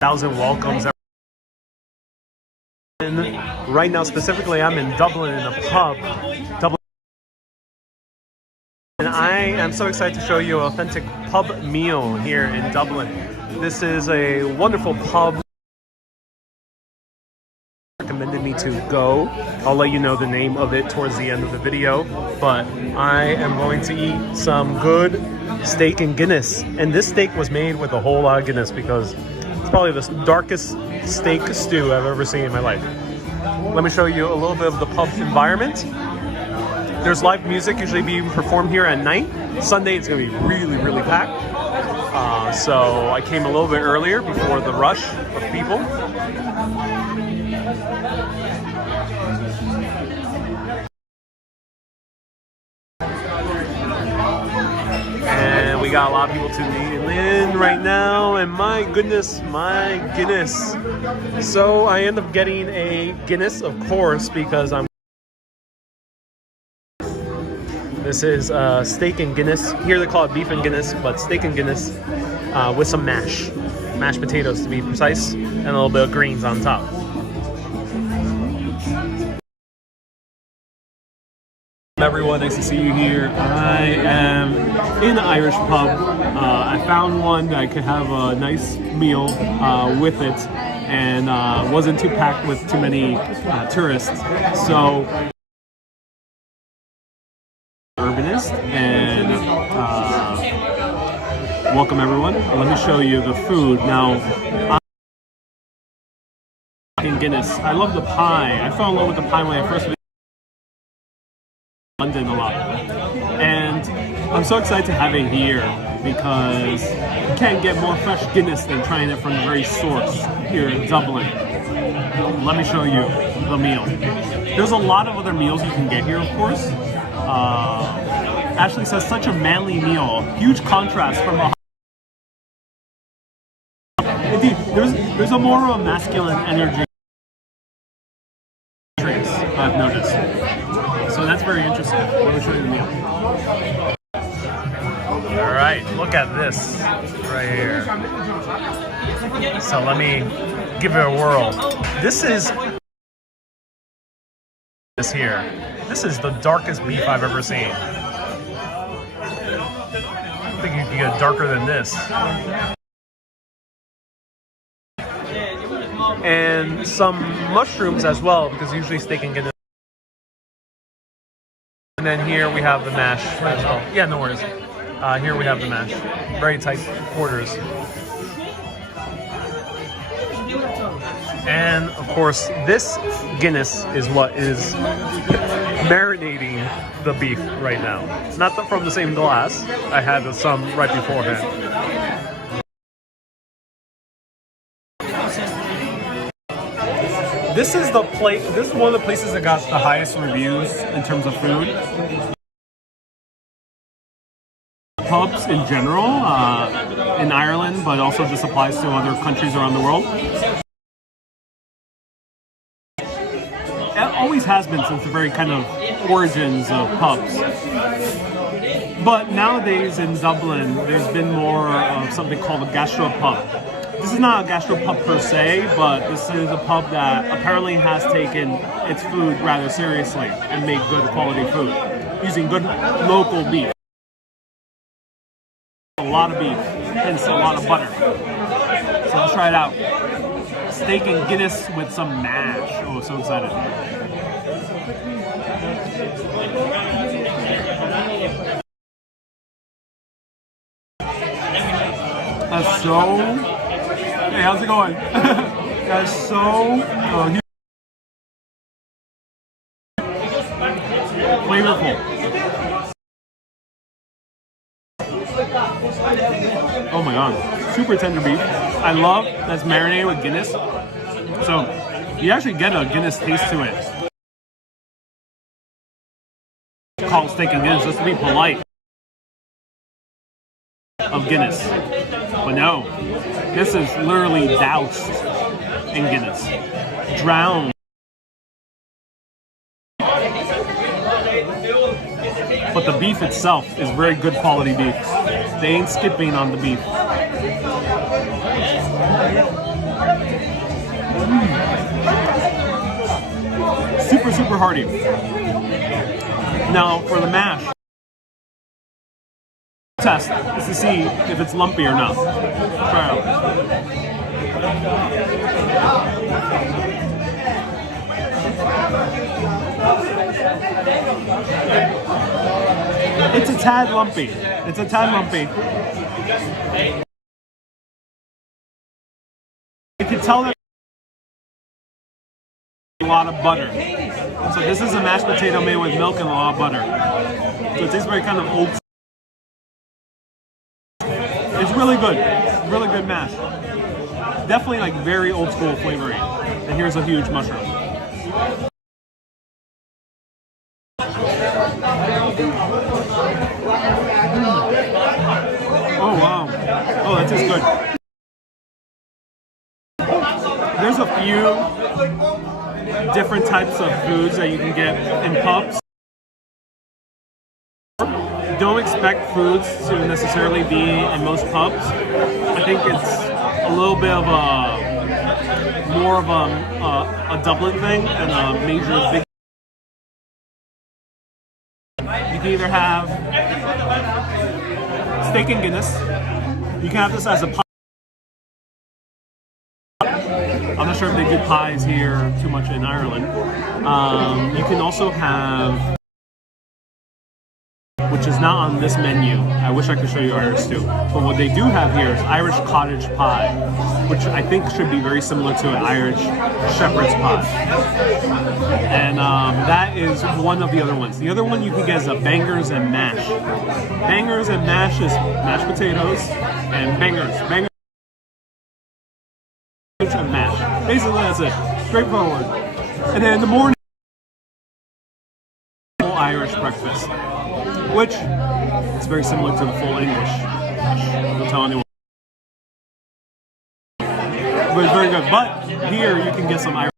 Thousand welcomes. Right now, specifically, I'm in Dublin in a pub. Dublin. And I am so excited to show you an authentic pub meal here in Dublin. This is a wonderful pub. Recommended me to go. I'll let you know the name of it towards the end of the video. But I am going to eat some good steak and Guinness. And this steak was made with a whole lot of Guinness because it's probably the darkest steak stew I've ever seen in my life. Let me show you a little bit of the pub environment. There's live music usually being performed here at night. Sunday it's going to be really, really packed. So I came a little bit earlier before the rush of people. And we got a lot of people tuning in right now, and my goodness, my Guinness. So I end up getting a Guinness, of course, because this is steak and Guinness. Here they call it beef and Guinness, but steak and Guinness with some mashed potatoes to be precise, and a little bit of greens on top. Everyone, nice to see you here. I am in an Irish pub. I found one that I could have a nice meal with it, and wasn't too packed with too many tourists. So, urbanist, and welcome everyone. Let me show you the food now. In Guinness, I love the pie. I fell in love with the pie when I first visited London a lot, and I'm so excited to have it here because you can't get more fresh Guinness than trying it from the very source here in Dublin. Let me show you the meal. There's a lot of other meals you can get here, of course. Ashley says such a manly meal, huge contrast from a. Indeed, there's a more of a masculine energy drinks I've noticed. So that's very interesting. Let me show you the meal. All right, look at this right here. So let me give it a whirl. This is the darkest beef I've ever seen. I don't think you can get darker than this. And some mushrooms as well, because usually steak and Guinness. And then here we have the mash as well. Yeah, no worries. Here we have the mash. Very tight quarters. And of course, this Guinness is what is marinating the beef right now. Not from the same glass. I had some right beforehand. This is the place. This is one of the places that got the highest reviews in terms of food. Pubs in general, in Ireland, but also this applies to other countries around the world. It always has been since the very kind of origins of pubs. But nowadays in Dublin, there's been more of something called a gastropub. This is not a gastropub per se, but this is a pub that apparently has taken its food rather seriously and made good quality food, using good local beef. A lot of beef, hence a lot of butter. So let's try it out. Steak and Guinness with some mash. Oh, so excited. That's so... Hey, how's it going? That's so flavorful. Oh my god, super tender beef. I love that's marinated with Guinness. So you actually get a Guinness taste to it. It's called steak and Guinness just to be polite. Of Guinness. But no, this is literally doused in Guinness. Drowned. But the beef itself is very good quality beef. They ain't skipping on the beef. Super, super hearty. Now, for the mash, test is to see if it's lumpy or not. Try it out. It's a tad lumpy. It's a tad lumpy. You can tell that a lot of butter. So this is a mashed potato made with milk and a lot of butter. So it tastes very kind of old. It's really good. Really good mash. Definitely like very old school flavoring. And here's a huge mushroom. Oh wow. Oh, that tastes good. There's a few different types of foods that you can get in pubs. Don't expect foods to necessarily be in most pubs. I think it's a little bit of more of a Dublin thing than a major big. You can either have steak and Guinness. You can have this as a pie. I'm not sure if they do pies here too much in Ireland. You can also have, which is not on this menu. I wish I could show you Irish stew. But what they do have here is Irish cottage pie, which I think should be very similar to an Irish shepherd's pie. And that is one of the other ones. The other one you can get is a bangers and mash. Bangers and mash is mashed potatoes and bangers. Bangers and mash. Basically, that's it. Straightforward. And then in the morning, full Irish breakfast, which is very similar to the full English. Don't tell anyone. But it's very good. But here you can get some Irish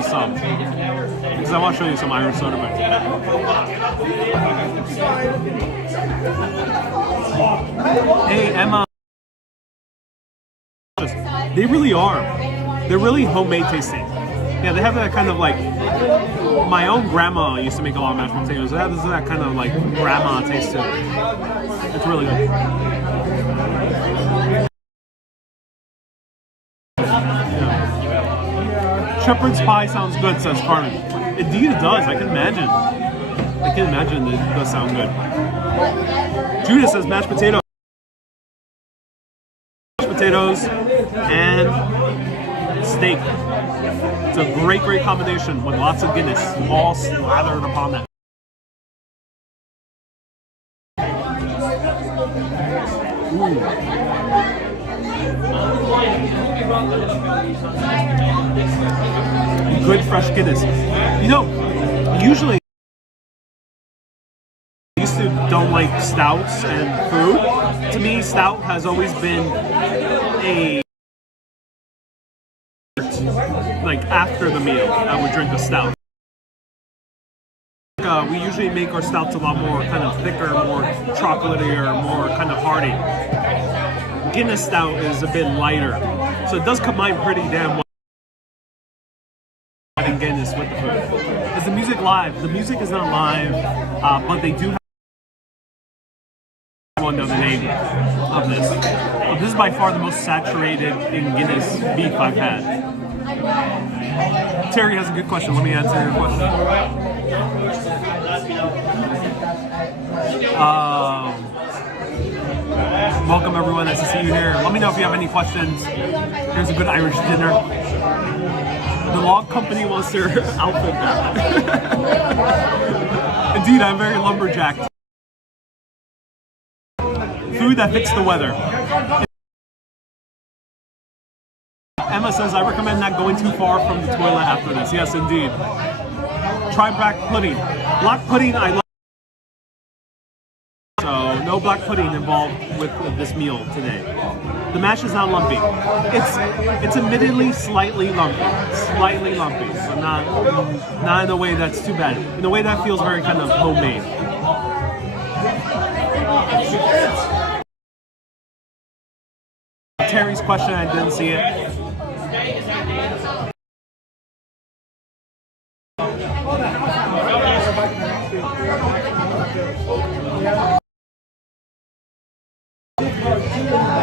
sub. Because I want to show you some Irish soda bread. Hey, Emma. They really are. They're really homemade tasting. Yeah, they have that kind of like, my own grandma used to make a lot of mashed potatoes. It has that kind of like grandma taste to it. It's really good. Yeah. Shepherd's pie sounds good, says Carmen. Indeed it does, I can imagine. I can imagine it does sound good. Judith says mashed potatoes. Potatoes and steak. It's a great, great combination with lots of Guinness all slathered upon that. Ooh. Good fresh Guinness. You know, usually I used to don't like stouts and food. To me, stout has always been a like after the meal, I would drink a stout. We usually make our stouts a lot more kind of thicker, more chocolatey, or more kind of hearty. Guinness stout is a bit lighter, so it does combine pretty damn well. Having Guinness with the food. Is the music live? The music is not live, but they do have one of the name of this. This is by far the most saturated in Guinness beef I've had. Terry has a good question. Let me answer your question. Welcome everyone. Nice to see you here. Let me know if you have any questions. Here's a good Irish dinner. The log company wants their outfit back. Indeed, I'm very lumberjack. Food that fits the weather. Emma says, I recommend not going too far from the toilet after this. Yes, indeed. Try black pudding. Black pudding, I love. So, no black pudding involved with this meal today. The mash is not lumpy. It's admittedly slightly lumpy. Slightly lumpy. But not in a way that's too bad. In a way that feels very kind of homemade. Terry's question, I didn't see it.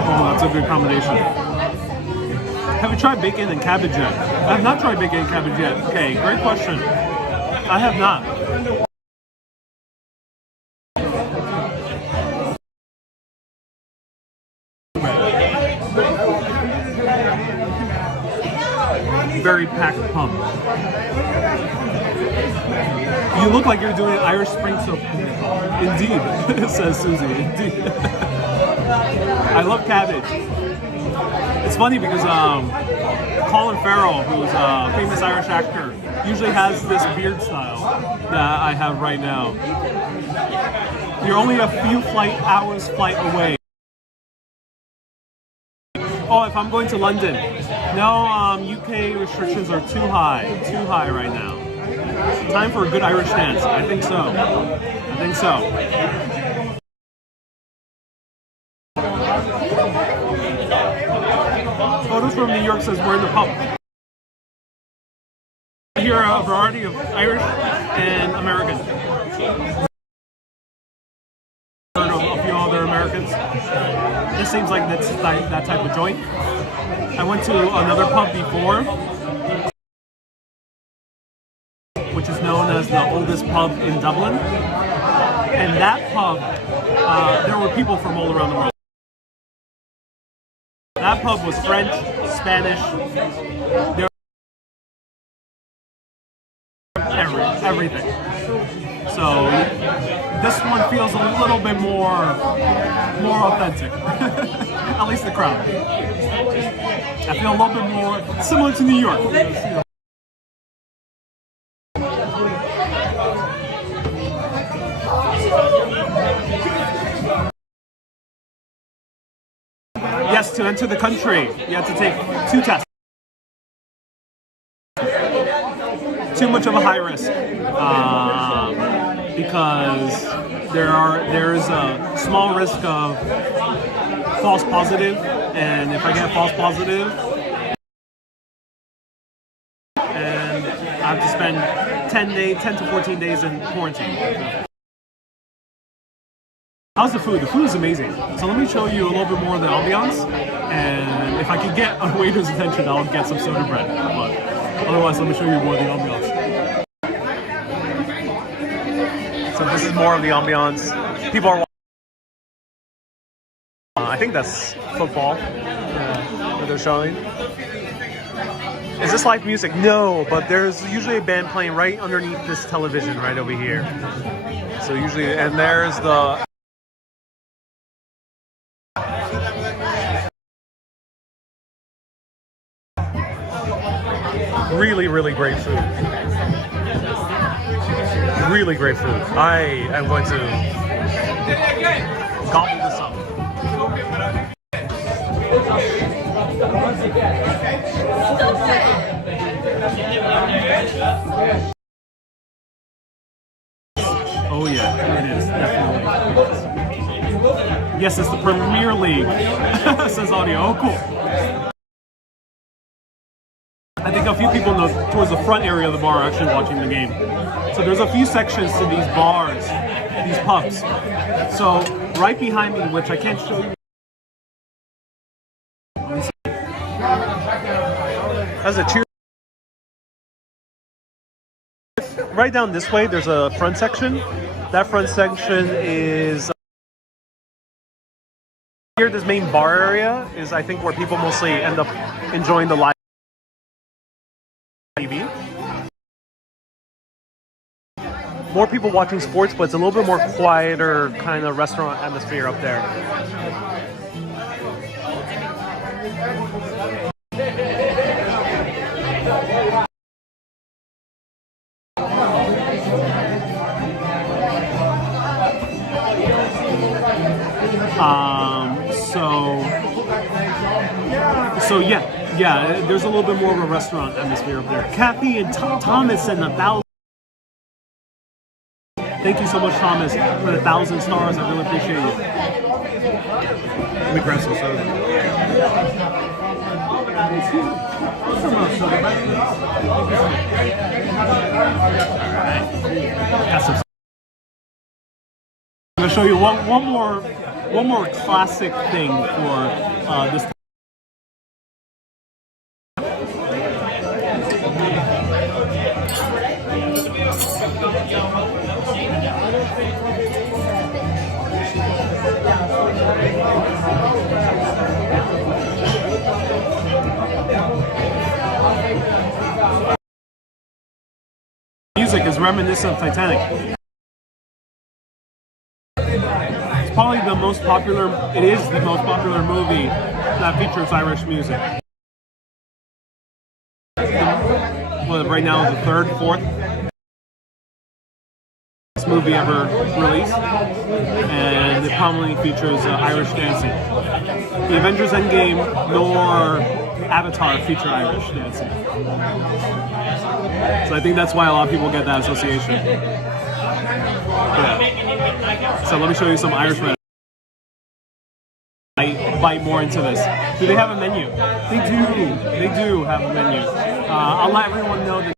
Oh, that's a good combination. Have you tried bacon and cabbage yet? I have not tried bacon and cabbage yet. Okay, great question. I have not. Very packed pub. You look like you're doing Irish spring soak. Indeed, says Susie. Indeed. I love cabbage. It's funny because Colin Farrell, who's a famous Irish actor, usually has this beard style that I have right now. You're only a few hours flight away. Oh, if I'm going to London. No, UK restrictions are too high right now. Time for a good Irish dance. I think so. I think so. Photos from New York says we're in the pub. I hear a variety of Irish and American. Heard of a few other Americans. This seems like that's that type of joint. I went to another pub before, which is known as the oldest pub in Dublin. And that pub, there were people from all around the world. That pub was French, Spanish, everything. So this one feels a little bit more authentic. At least the crowd. I feel a little bit more similar to New York. Yes, to enter the country, you have to take 2 tests. Too much of a high risk because there is a small risk of false positive, and if I get false positive, and I have to spend 10 to 14 days in quarantine. How's the food? The food is amazing. So let me show you a little bit more of the ambiance, and if I can get a waiter's attention, I'll get some soda bread. But otherwise, let me show you more of the ambiance. So this is more of the ambiance. People are I think that's football that they're showing. Is this live music? No, but there's usually a band playing right underneath this television right over here. So usually, and there's the really great food. Really great food. I am going to gobble this up. Oh yeah, it is, definitely. Yes, it's the Premier League. Says audio. Oh, cool. I think a few people towards the front area of the bar are actually watching the game. So there's a few sections to these bars, these pubs. So right behind me, which I can't show you. As a cheer. Right down this way, there's a front section. That front section is here. This main bar area is, I think, where people mostly end up enjoying the live TV. More people watching sports, but it's a little bit more quieter kind of restaurant atmosphere up there. So yeah, there's a little bit more of a restaurant atmosphere up there. Kathy and Thomas and 1,000. Thank you so much, Thomas, for the 1,000 stars. I really appreciate you. Let me grab some soda. I'm gonna show you one more classic thing for this. Music is reminiscent of Titanic. It's probably the most popular, it is the most popular movie that features Irish music. Well, right now is the third, fourth movie ever released, and it prominently features Irish dancing. The Avengers Endgame nor Avatar feature Irish dancing. So I think that's why a lot of people get that association. Yeah. So let me show you some Irish red. I bite more into this. Do they have a menu? They do. They do have a menu. I'll let everyone know that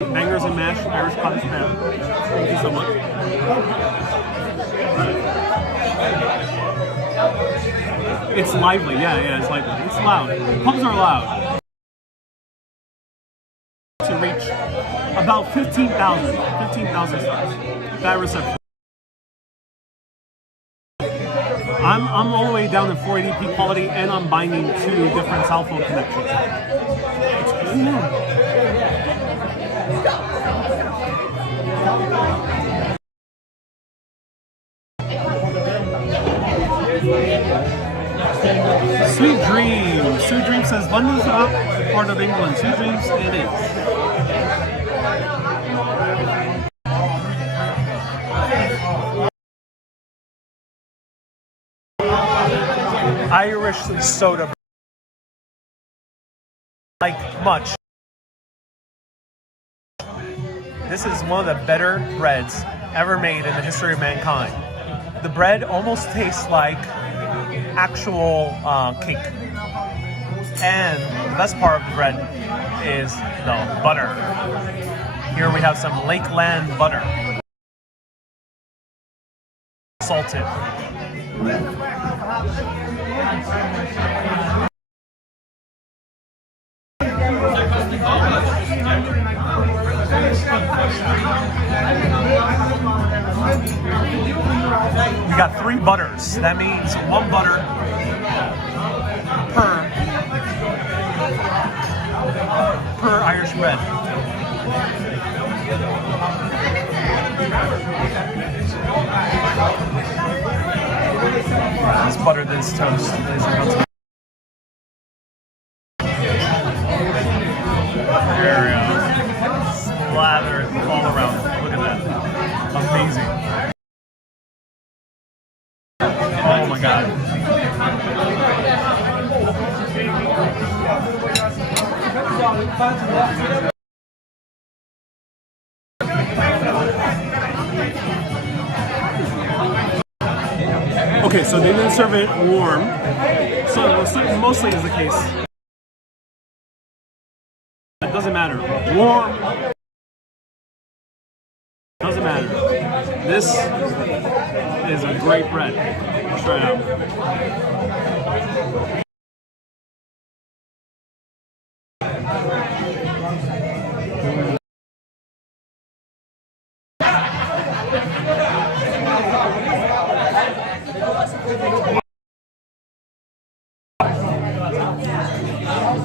bangers and mash Irish cottage ham. Thank you so much. It's lively. Yeah, it's lively. It's loud. Pubs are loud. To reach about 15,000 stars. That reception. I'm all the way down to 480p quality, and I'm binding 2 different cell phone connections. It's cool. Sweet Dream. Sweet Dream says London's up, part of England. Sweet Dreams, it is. Irish soda, like much. This is one of the better breads ever made in the history of mankind. The bread almost tastes like actual cake. And the best part of the bread is the butter. Here we have some Lakeland butter. Salted. We got 3 butters. That means 1 butter per Irish bread. Let's butter this toast, ladies and gentlemen. There we go. Slather all around. Look at that. Amazing. Oh my god. Okay, so they didn't serve it warm. So mostly is the case. It doesn't matter. Warm. Doesn't matter. This is a great bread. Let's try it out.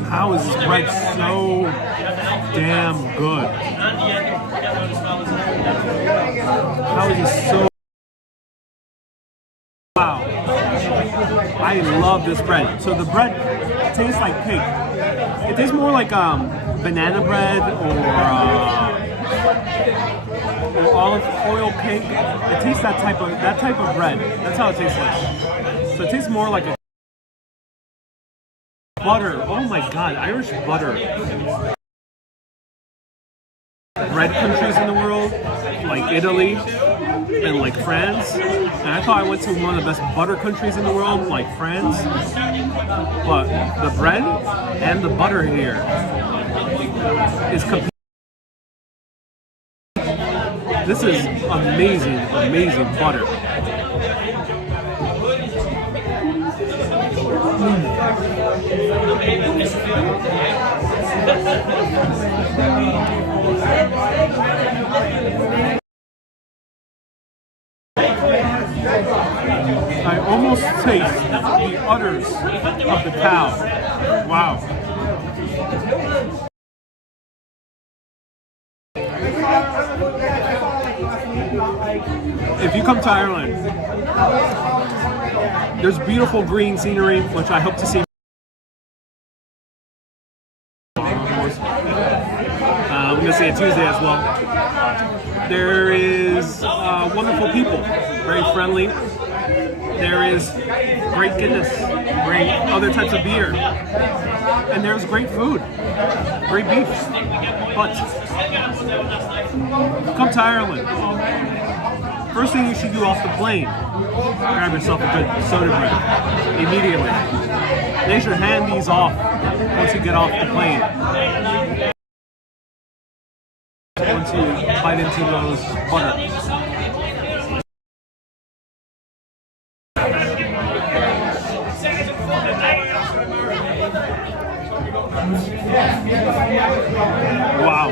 How is this bread so damn good? How is it so... Wow. I love this bread. So the bread tastes like cake. It tastes more like banana bread or olive oil cake. It tastes that type of bread. That's how it tastes like. So it tastes more like a butter. Oh my god, Irish butter. Bread countries in the world, like Italy, and like France, and I thought I went to one of the best butter countries in the world, like France. But the bread and the butter here is this is amazing, amazing butter. I almost taste the udders of the cow. Wow. If you come to Ireland, there's beautiful green scenery, which I hope to see. I'm going to see it Tuesday as well. There is wonderful people, very friendly. There is great Guinness, great other types of beer, and there's great food, great beef. But come to Ireland. First thing you should do off the plane, grab yourself a good soda bread immediately. They should hand these off once you get off the plane. Once you bite into those butter. Wow.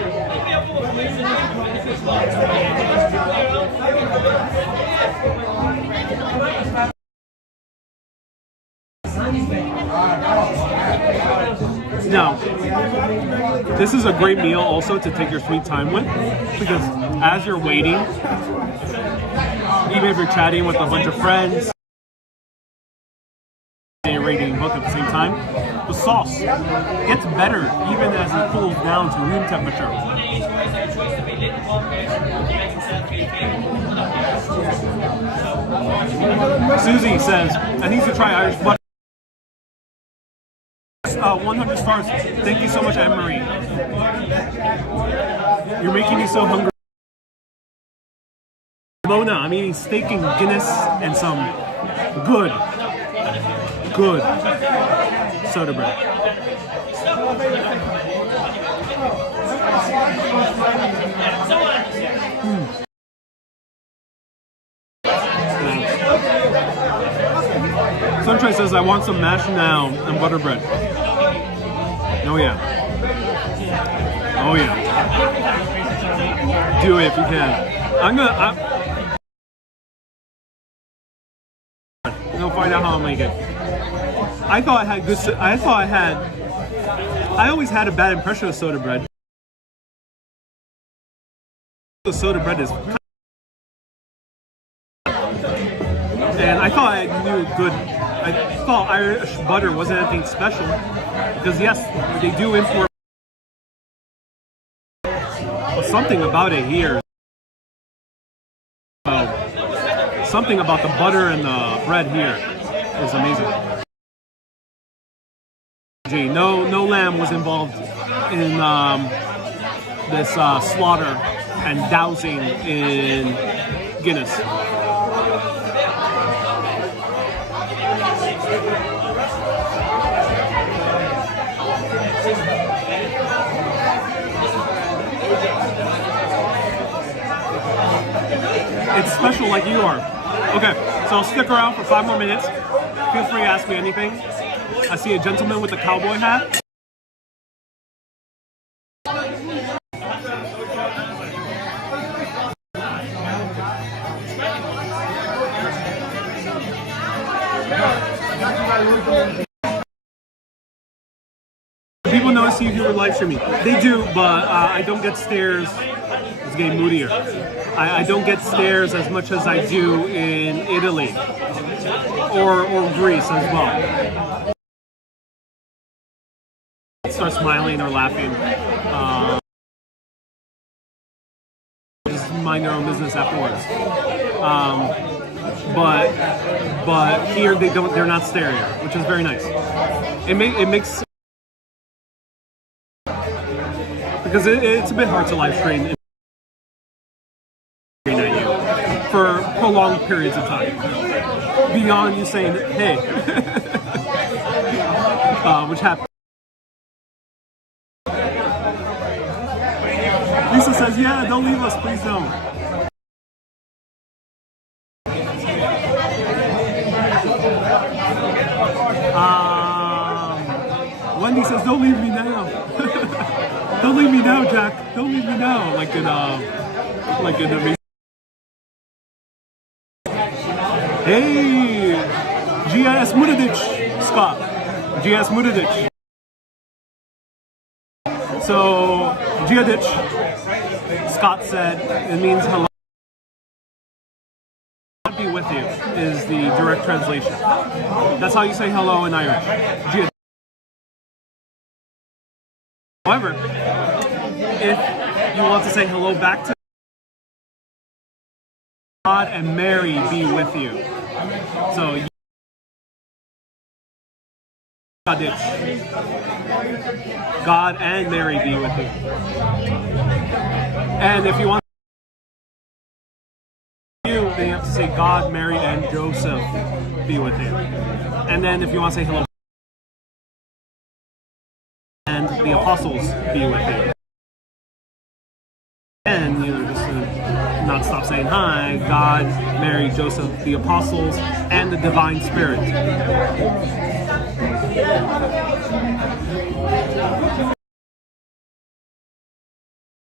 Now, this is a great meal also to take your sweet time with, because as you're waiting, even if you're chatting with a bunch of friends and you're reading a book at the same time, the sauce gets better even as it cools down to room temperature. Susie says, I need to try Irish butter. 100 stars. Thank you so much, Anne-Marie. You're making me so hungry. Mona, I'm eating steak and Guinness and some good soda bread. Sunshine says, I want some mashed now and butter bread. Oh yeah. Oh yeah. Do it if you can. I'm gonna find out how I'll make it. I thought I had good. I always had a bad impression of soda bread. The soda bread is, and I thought I knew good. I thought Irish butter wasn't anything special, because yes, they do import, but something about it here. Something about the butter and the bread here is amazing. No lamb was involved in this slaughter and dousing in Guinness. It's special like you are. Okay, so I'll stick around for 5 more minutes. Feel free to ask me anything. I see a gentleman with a cowboy hat. People notice you here live streaming. They do, but I don't get stares. It's getting moodier. I don't get stares as much as I do in Italy or Greece as well. Start smiling or laughing. Just mind their own business afterwards. But here they're not staring, which is very nice. It makes, because it's a bit hard to live stream at you for prolonged periods of time. Beyond you saying, hey. Which happened. Lisa says, yeah, don't leave us, please don't. Wendy says, don't leave me now. Don't leave me now, Jack. Don't leave me now. Like in amazing. Hey, GIS Mudadic, Scott. GIS Mudadic. So, Giadic, Scott said, it means hello. God be with you is the direct translation. That's how you say hello in Irish. Giadic. However, if you want to say hello back to God and Mary be with you. So, God and Mary be with you. And if you want you, then you have to say God, Mary, and Joseph be with you. And then if you want to say hello, and the apostles be with you. And just to not stop saying hi, God, Mary, Joseph, the apostles, and the divine spirit.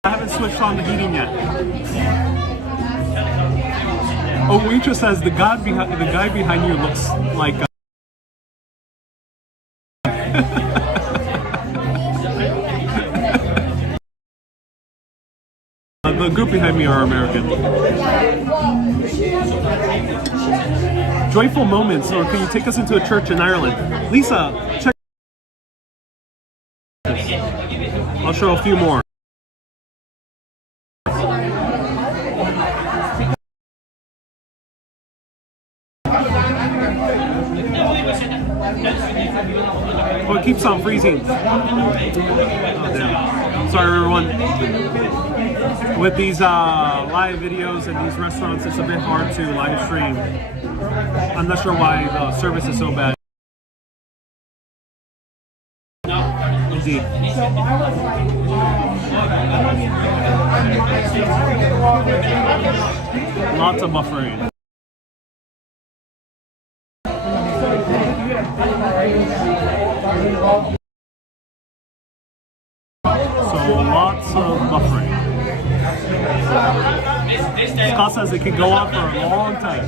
I haven't switched on the heating yet. Oh, Waitress says the guy behind you looks like the group behind me are American. Joyful moments, or can you take us into a church in Ireland? Lisa, check. I'll show a few more. Oh, it keeps on freezing. Oh, damn. Sorry, everyone. With these live videos and these restaurants, it's a bit hard to live stream. I'm not sure why the service is so bad. Indeed. Lots of buffering. So lots of buffering. Scott says it can go on for a long time.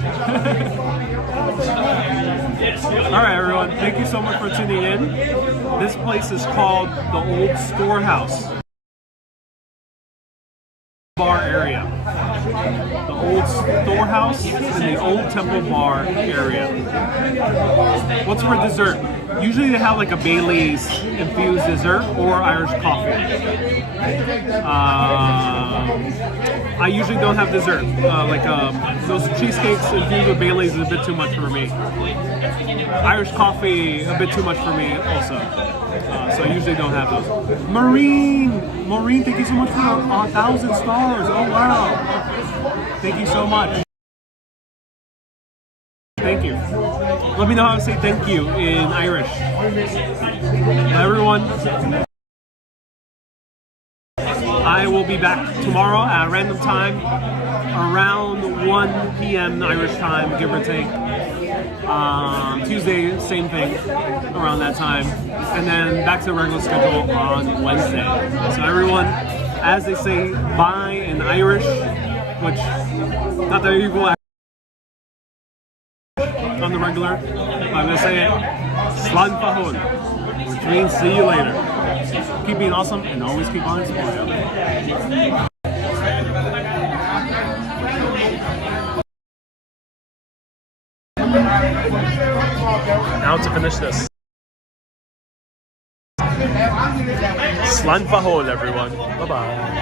Alright everyone, thank you so much for tuning in. This place is called the Old Storehouse Bar area. The Old Storehouse and the Old Temple Bar area. What's for dessert? Usually they have like a Bailey's infused dessert or Irish coffee. I usually don't have dessert. Those cheesecakes infused with Bailey's is a bit too much for me. Irish coffee, a bit too much for me also. So I usually don't have those. Maureen, thank you so much for 1,000 stars. Oh wow. Thank you so much. Thank you. Let me know how to say thank you in Irish. Everyone, I will be back tomorrow at a random time, around 1 p.m. Irish time, give or take. Tuesday, same thing, around that time. And then back to the regular schedule on Wednesday. So everyone, as they say bye in Irish, which, not that you will on the regular, I'm going to say it, Slán Fahón, which means see you later. Keep being awesome and always keep on exploring. Now to finish this. Slán Fahón, everyone. Bye-bye.